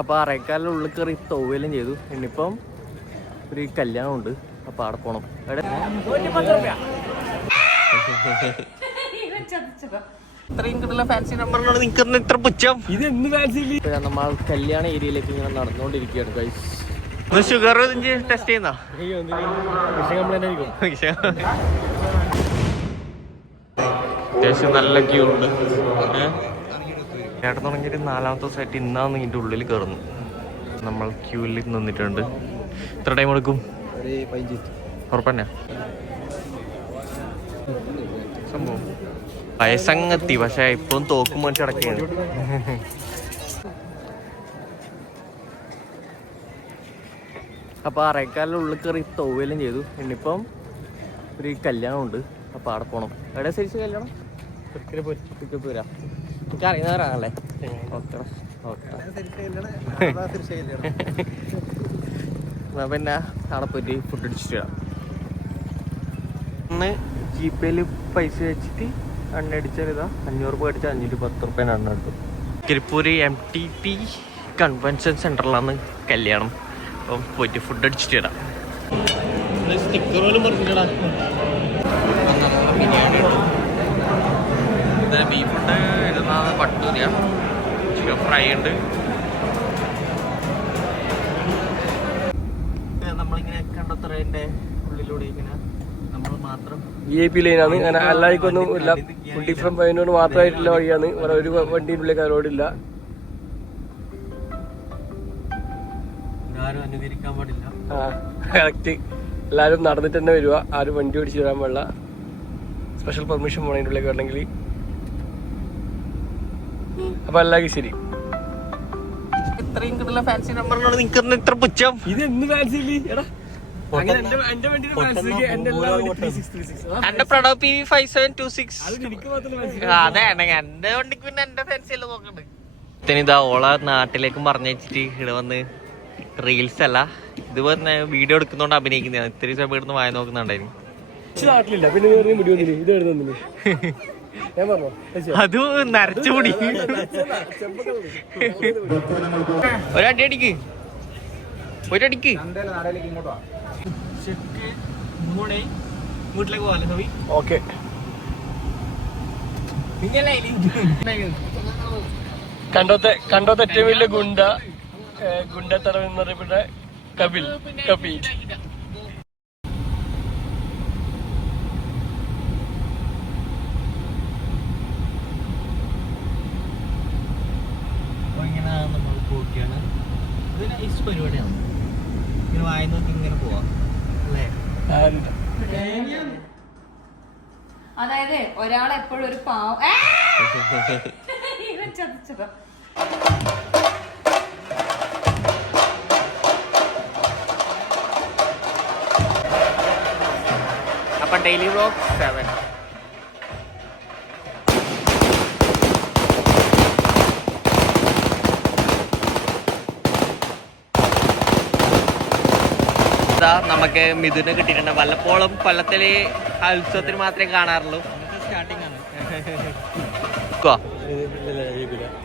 അപ്പോൾ അറേക്കാലിൻ്റെ ഉള്ളിൽ കയറി തൗവെല്ലാം ചെയ്തു. ഇനിയിപ്പം ഒരു കല്യാണമുണ്ട്, അപ്പോൾ അവിടെ പോകണം. ഇത്രയും കിട്ടുന്ന ഫാൻസി നമ്പറിനോട് നിൽക്കുന്ന ഇത്ര പുച്ഛം. ഇത് എന്ത് ഫാൻസി? നമ്മൾ കല്യാണ ഏരിയയിലേക്ക് ഇങ്ങനെ നടന്നുകൊണ്ടിരിക്കുകയാണ് ഗൈസ്. ഷുഗർ ടെസ്റ്റ് ചെയ്യുന്ന അത്യാവശ്യം നല്ല ക്യൂ ഉണ്ട്. ചേട്ടൻ തുടങ്ങിയിട്ട് 4ാമത്തെ ദിവസമായിട്ട് ഇന്നാന്ന് ഇതിൻ്റെ ഉള്ളിൽ കയറുന്നു. നമ്മൾ ക്യൂവിൽ നിന്നിട്ടുണ്ട്. എത്ര ടൈം എടുക്കും? ഉറപ്പന്നെ സംഭവം വയസ്സങ്ങെത്തി, പക്ഷെ ഇപ്പം തോക്കും മേടിച്ച് അടക്കുകയാണ്. അപ്പോൾ അറേക്കാലിൻ്റെ ഉള്ളിൽ കയറി തൗവെല്ലാം ചെയ്തു. ഇനിയിപ്പം ഒരു കല്യാണമുണ്ട്, അപ്പോൾ അവിടെ പോകണം. എവിടെ സൈസ് കല്യാണം? പോരാ എനിക്ക് അറിയുന്നവരാണല്ലേ? Okay okay. എന്നാൽ പിന്നെ അവിടെ പോയിട്ട് ഫുഡ് അടിച്ചിട്ട് വരാം. ഇന്ന് ജിപേയിൽ പൈസ വെച്ചിട്ട് എണ്ണ ഇതാ 500 രൂപ അടിച്ചാൽ 510 രൂപ എണ്ണ എടുത്തു. തിരുപ്പൂർ MTP കൺവെൻഷൻ സെൻറ്ററിലാണ് കല്യാണം. അപ്പം പോയിട്ട് ഫുഡ് അടിച്ചിട്ട് വരാം. സ്റ്റിക്കർ പോലും പറഞ്ഞിട്ടാ. ബിരിയാണി ഉണ്ട്, ബീഫുണ്ട്, ഇരുന്നാണ് പട്ടൂരിയ, ചിക്കൻ ഫ്രൈ ഉണ്ട്. നമ്മളിങ്ങനെ കണ്ടെത്തറേൻ്റെ ഉള്ളിലൂടെ ഇങ്ങനെ നമ്മൾ മാത്രം VIP ലൈനാണ്. അങ്ങനെ എല്ലാവർക്കൊന്നും ഇല്ല. ഡിഫറെന്റ് പയ്യനോട് മാത്രമായിട്ടുള്ള വഴിയാണ്. ഒരു വണ്ടിയിലുള്ള റോഡില്ല. ആരും അനുകരിക്കാൻ പാടില്ല. കറക്റ്റ്. എല്ലാവരും നടന്നിട്ട് തന്നെ വരിക. ആരും വണ്ടി ഓടിച്ച് വരാൻ പാടില്ല. സ്പെഷ്യൽ പെർമിഷൻ പോകണം അതിൻ്റെ ഉള്ളിലേക്ക് വരണമെങ്കിൽ. അപ്പൊ എല്ലാവർക്കും ശരി. ഇത്രയും കിട്ടുന്ന ഫാൻസി നമ്പറിനോട് നിൽക്കുന്ന ഇത്ര പുച്ഛം. ഇത് എന്ത് ഫാൻസി? എന്റെ പ്രണവ് PV 5726. അതെ, എന്റെ വണ്ടിക്ക് പിന്നെ എന്റെ ഫാൻസി എല്ലാം നോക്കണ്ട്. ഇതാ ഓളെ നാട്ടിലേക്കും പറഞ്ഞു വെച്ചിട്ട് ഇവിടെ വന്ന് റീൽസ് അല്ല, ഇത് പറഞ്ഞ വീഡിയോ എടുക്കുന്നോണ്ട് അഭിനയിക്കുന്നതാണ്. ഇത്തിരി സമയം ഇവിടുന്ന് വായ നോക്കുന്നുണ്ടായിരുന്നു. നാട്ടിലില്ല പിന്നെ അത് നരച്ചുകൂടി. ഒരടി അടിക്ക്, ഒരടിക്ക്. വീട്ടിലേക്ക് പോകാല്ലേ സവി? ഓക്കെ. കണ്ടോത്തെ ഏറ്റവും വലിയ ഗുണ്ടത്തറ എന്ന് പറയപ്പെട്ട കപിൽ. ഇങ്ങനെ നമ്മൾ പോവുകയാണ്. ഇത് നൈസ് പരിപാടിയാണ്. ഇങ്ങനെ വായി നോക്കി ഇങ്ങനെ പോവാം അല്ലേ? അതായത് ഒരാളെപ്പോഴും ഒരു പാവം ചതച്ചതോ. അപ്പൊ ഡെയിലി വ്ലോഗ് 7. നമുക്ക് മിഥുനെ കിട്ടിയിട്ടുണ്ട്. വല്ലപ്പോഴും കൊല്ലത്തില് ഉത്സവത്തിന് മാത്രമേ കാണാറുള്ളൂ. സ്റ്റാർട്ടിംഗ് ആണ്.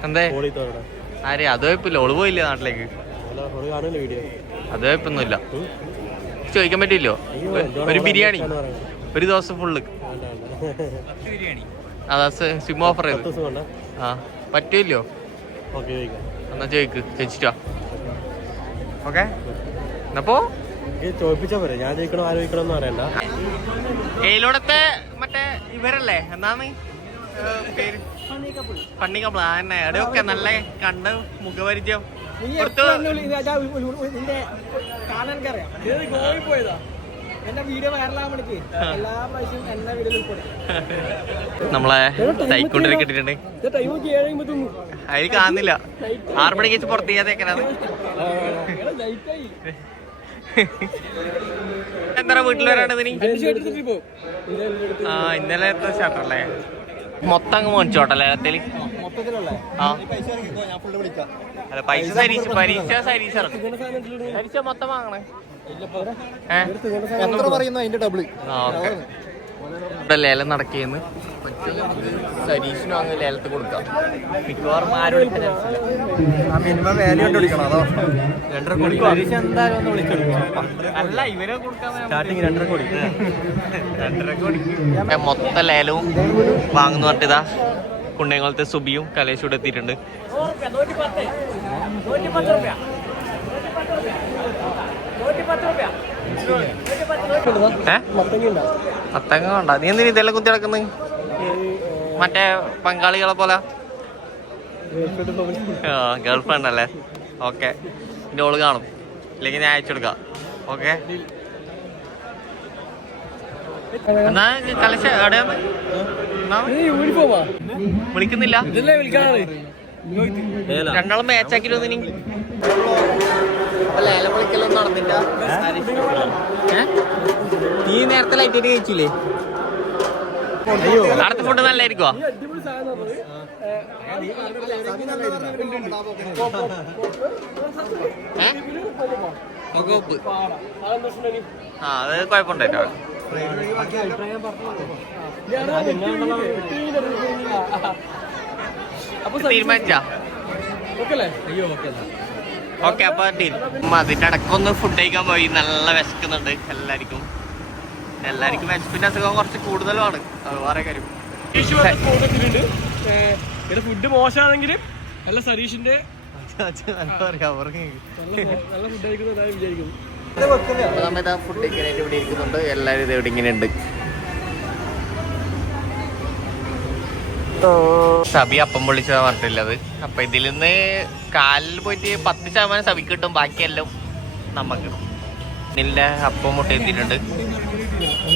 എന്തേ ആരെ? അത് കുഴപ്പമില്ല, ഓള് പോയില്ലേ നാട്ടിലേക്ക്? അത് കുഴപ്പമൊന്നുമില്ല. ചോദിക്കാൻ പറ്റില്ലോ? ഒരു ബിരിയാണി ഒരു ദിവസം ഫുള്ള്. അതാ സിം ഓഫർ ചെയ്ത്. ആ പറ്റില്ലോ? എന്നാ ചോദിക്ക്, ചോദിച്ചിട്ടോ. ഓക്കെ എന്നപ്പോ ചോദിപ്പിച്ചാ പോരെ. ഞാൻ ചോദിക്കണോ ആലോചിക്കണമെന്ന് അറിയണ്ട. ഏലോടത്തെ മറ്റേ ഇവരല്ലേ, എന്നാണ് ഫണ്ണി കപ്പിൾ? തന്നെ എവിടെയൊക്കെ നല്ല കണ്ട് മുഖപരിചയം. നമ്മളെ തൈക്കൊണ്ടിനെ കിട്ടിട്ടുണ്ട്. അതിൽ കാണുന്നില്ല. 6 മണിക്ക് വെച്ച് പുറത്ത് ചെയ്യാതേക്കനാണ്. എന്താ വീട്ടിൽ വരാണ് ഇതിന്? ആ ഇന്നലത്തെ ഷട്ടറല്ലേ മൊത്തം അങ്ങ് മേടിച്ചോട്ടല്ലേ ത്തില്? ആ അല്ല പൈസ സരീശ മൊത്തം വാങ്ങണേ. ലേലം നടക്കുന്നു. സരീഷിനും അങ്ങ് ലേലത്ത് കൊടുക്കാം. മിക്കവാറും ആരും എടുക്കാൻ അല്ല ഇവരെ മൊത്തം ലേലവും വാങ്ങുന്ന പറഞ്ഞിതാ കുണ്ടേങ്ങോളത്തെ സുബിയും കലേശൂടെ എത്തിയിട്ടുണ്ട്. മത്തങ്ങ വേണ്ട. നീ എന്തിനാ ഇതെല്ലാം കുത്തി കിടക്കുന്നത്? മറ്റേ പങ്കാളികളെ പോലെ ഗേൾ ഫ്രണ്ട് അല്ലേ? ഓക്കെ, എൻ്റെ ഓള് കാണും, ഇല്ലെങ്കിൽ ഞാൻ അയച്ചു കൊടുക്കാം. ഓക്കെ, എന്നാ കലശ എവിടെയാണ്? വിളിക്കുന്നില്ല, രണ്ടാളും മാച്ചാക്കി തോന്നി. ലേലം വിളിക്കലൊന്നും നടന്നില്ല. നീ നേരത്തെ ലൈറ്റ് കഴിച്ചില്ലേ? അടുത്ത ഫുഡ് നല്ലായിരിക്കുവാ? ആ, അത് കുഴപ്പമുണ്ടായിട്ടോ. തീരുമാനിച്ചാ? ഓക്കെ, അപ്പൊ അതിന്റെ അടക്കൊന്ന് ഫുഡ് കഴിക്കാൻ പോയി. നല്ല വിശക്കുന്നുണ്ട് എല്ലാവർക്കും. വിശപ്പിന്റെ അസുഖം കുറച്ച് കൂടുതലാണ്, അത് വേറെ കാര്യം. ഫുഡ് മോശമാണെങ്കിൽ നല്ല സരീഷിന്റെ ഫുഡ് കഴിക്കാനായിട്ട് ഇവിടെ ഇരിക്കുന്നുണ്ട്. എല്ലാവരും ഇത് ഇവിടെ ഇങ്ങനെ ഉണ്ട്. സബി അപ്പം പൊള്ളിച്ചതാ പറഞ്ഞിട്ടുള്ളത്. അപ്പൊ ഇതിൽ നിന്ന് കാലിൽ പോയിട്ട് 10% സബി കിട്ടും, ബാക്കിയെല്ലാം നമുക്ക്. നിന്റെ അപ്പം മുട്ട എത്തിയിട്ടുണ്ട്.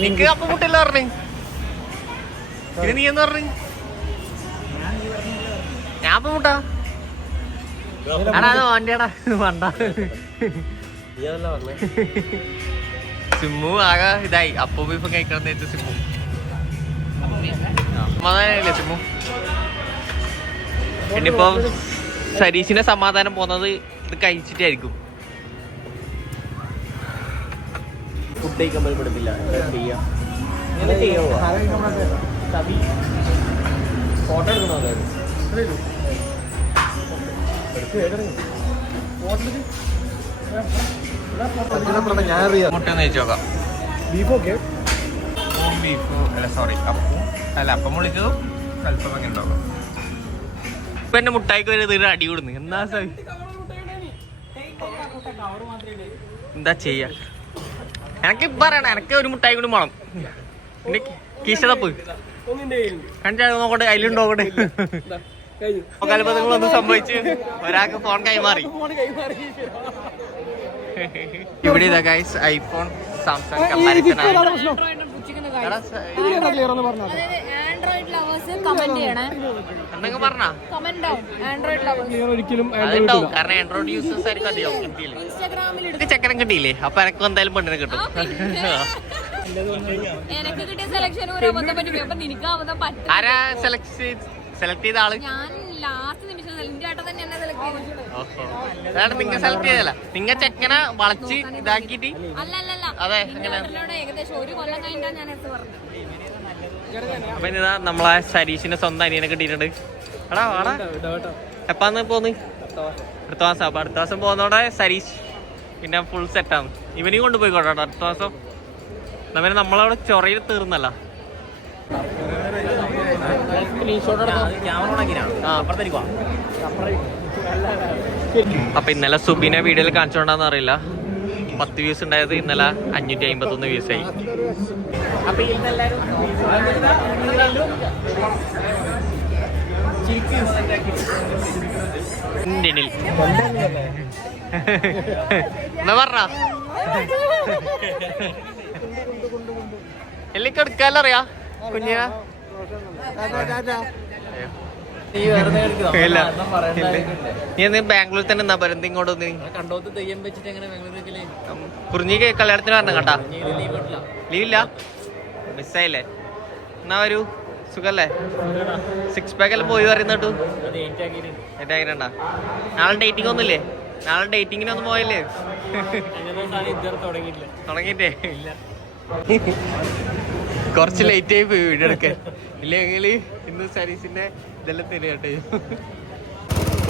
നിനക്ക് അപ്പം മുട്ടല്ല പറഞ്ഞു, പിന്നെ നീ എന്ന് പറഞ്ഞു? ഞാൻ അപ്പം മുട്ട ആടാ, അത് വണ്ടിയാടാ വേണ്ട. സിമ്മു ആകെ ഇതായി. അപ്പം ഇപ്പം കഴിക്കണം നേരത്തെ സിമ്മു സമാധാനല്ലേ സിമ്മു? ഇനിയിപ്പോ സരീഷിന്റെ സമാധാനം പോകുന്നത് ഇത് കഴിച്ചിട്ടായിരിക്കും. ഫുഡ് കഴിക്കാൻ ഭയപ്പെടുത്തില്ല. ഫോട്ടോ എടുക്കണോ? മുട്ട കഴിച്ചു നോക്കാം. അപ്പം വിളിച്ചതും കൽപ്പമൊക്കെ ഉണ്ടാവും. ഇപ്പൊ എന്റെ മുട്ടായിക്ക് ഒരു ഇത് അടി കൊടുന്നു. എന്നാ എന്താ ചെയ്യാ? എനക്ക് പറയണ, എനക്ക് ഒരു മുട്ടായി കൂടി വേണം. എന്റെ കീശതപ്പ് കണ്ടാ നോക്കട്ടെ, അതിലുണ്ടോക്കട്ടെ. കൽപ്പങ്ങളൊന്നും സംഭവിച്ചു, ഒരാൾക്ക് ഫോൺ കൈമാറി. ഇവിടെ ഇതാ ഗൈസ്, ഐഫോൺ സാംസങ് കമ്പാരിസൺ ആണ്. എന്തൊക്കെ പറഞ്ഞാ അതുണ്ടാവും, കാരണം ആൻഡ്രോയിഡ് യൂസേഴ്സ് ആയിരിക്കും അധികം ഇന്ത്യയിൽ. ചക്കരം കിട്ടിയില്ലേ? അപ്പൊ എനക്കും എന്തായാലും പെണ്ണിനെ കിട്ടും. ആരാ സെലക്ട് ചെയ്ത ആള്? അതാണ് നിങ്ങ സെലക്ട് ചെയ്തല്ല, നിങ്ങ ചെക്കനെ വളച്ച് ഇതാക്കിട്ട്. അതെ, അപ്പൊ ഇതാ നമ്മളെ സരീഷിന്റെ സ്വന്തം അനിയനെ കിട്ടിയിട്ടുണ്ട്. എടാ വാടാ, എപ്പാന്ന് പോന്ന്? അടുത്ത മാസം. അപ്പൊ അടുത്ത മാസം പോകുന്നതോടെ സരീഷ് പിന്നെ ഫുൾ സെറ്റാണ്. ഇവനെയും കൊണ്ടുപോയിക്കോട്ടെ അടുത്ത മാസം. നമ്മെ നമ്മളവിടെ ചൊറയിൽ തീർന്നല്ല. അപ്പൊ ഇന്നലെ സുബിനെ വീഡിയോയിൽ കാണിച്ചോണ്ടാന്ന് അറിയില്ല, 10 വ്യൂസ് ഉണ്ടായത് ഇന്നലെ 551 വ്യൂസ് ആയി. അപ്പൊ എന്നാ പറഞ്ഞ എല്ലിക്ക് എടുക്കാനറിയാ കുഞ്ഞിനെ? നീ എന്ന് ബാംഗ്ലൂരിൽ തന്നെ എന്നാ പറയുന്നത്? ഇങ്ങോട്ട് കുറിഞ്ഞി കല്യാണത്തിന് പറഞ്ഞ കേട്ടാ? ലീവില്ല, മിസ്സായില്ലേ? എന്നാ വരൂ, സുഖല്ലേ? 6 പാക്ക് എല്ലാം പോയി പറയുന്ന കേട്ടു. ആക്കിരണ്ടാ? നാളെ ഡേറ്റിംഗ് ഒന്നുമില്ലേ? നാളെ ഡേറ്റിങ്ങിനൊന്നും പോയല്ലേ? തുടങ്ങിട്ടേ ഇല്ല. കുറച്ച് ലേറ്റ് ആയി പോയി വീഡിയോ എടുക്കാൻ. ഇല്ലെങ്കിൽ ഇന്ന് സരീസിന്റെ ഇതെല്ലാം തരും കേട്ടോ.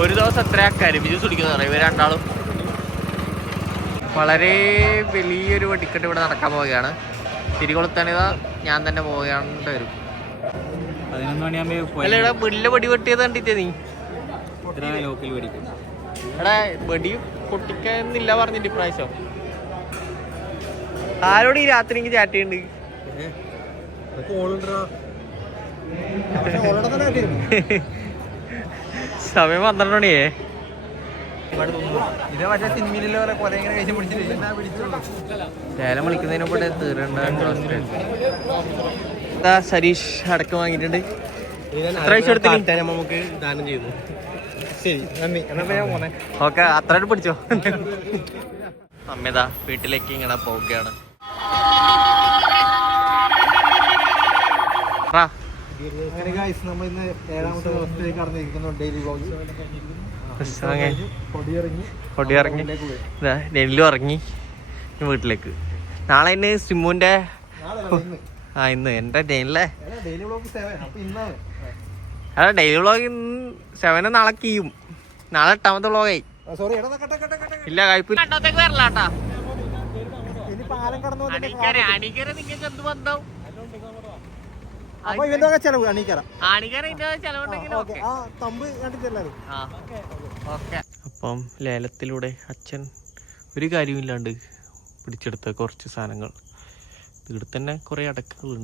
ഒരു ദിവസം എത്ര കരിമ്പിജൂസ് കുടിക്കുന്ന പറയും ഇവർ രണ്ടാളും. വളരെ വലിയൊരു വെടിക്കെട്ട് ഇവിടെ നടക്കാൻ പോവുകയാണ്. തിരികൊളുത്താനിതാ ഞാൻ തന്നെ പോകേണ്ട വരും. 11 മണിയാകുമ്പോ അല്ല ഇവിടെ വലിയ വെടി വെട്ടിയത് കണ്ടിട്ടേ നീ ലോക്കൽ മേടിക്കും. എടാ വെടി പൊട്ടിക്കാന്നില്ല പറഞ്ഞിട്ട് ഇപ്രാവശ്യം. ആരോട് ഈ രാത്രി എനിക്ക് ചാറ്റ് ചെയ്യുന്നുണ്ട്? സമയം 12 മണിയേ. ലേലം വിളിക്കുന്നതിനെ കൂടെ തീരണ്ട. സരീഷ് അടക്കം വാങ്ങിയിട്ടുണ്ട്. എത്ര പൈസ എടുത്തിട്ട് നമുക്ക് ദാനം ചെയ്യുന്നു. ശരി, നന്ദി. ഓക്കെ, അത്ര പിടിച്ചോ. അമ്മേതാ വീട്ടിലേക്ക് ഇങ്ങനെ പോവുകയാണ്. കൊടിയിറങ്ങി നെല്ലും ഇറങ്ങി വീട്ടിലേക്ക്. നാളെ ഇന്ന് സിമ്മുന്റെ ഇന്ന് എന്റെ ഡെയിലേ അല്ല ഡെയിലി വ്ളോഗ് 7 നാളെ ചെയ്യും. നാളെ 8ാമത്തെ വ്ളോഗായി. ഇല്ല കഴിപ്പില്ല. രണ്ടാമത്തേക്ക് വരലാട്ടാ. അണിക്കര നിങ്ങൾക്ക് എന്ത് ബന്ധം? അപ്പം ലേലത്തിലൂടെ അച്ഛൻ ഒരു കാര്യമില്ലാണ്ട് പിടിച്ചെടുത്ത കുറച്ച് സാധനങ്ങൾ. ഇവിടെ തന്നെ കുറെ അടക്കങ്ങളുണ്ട്.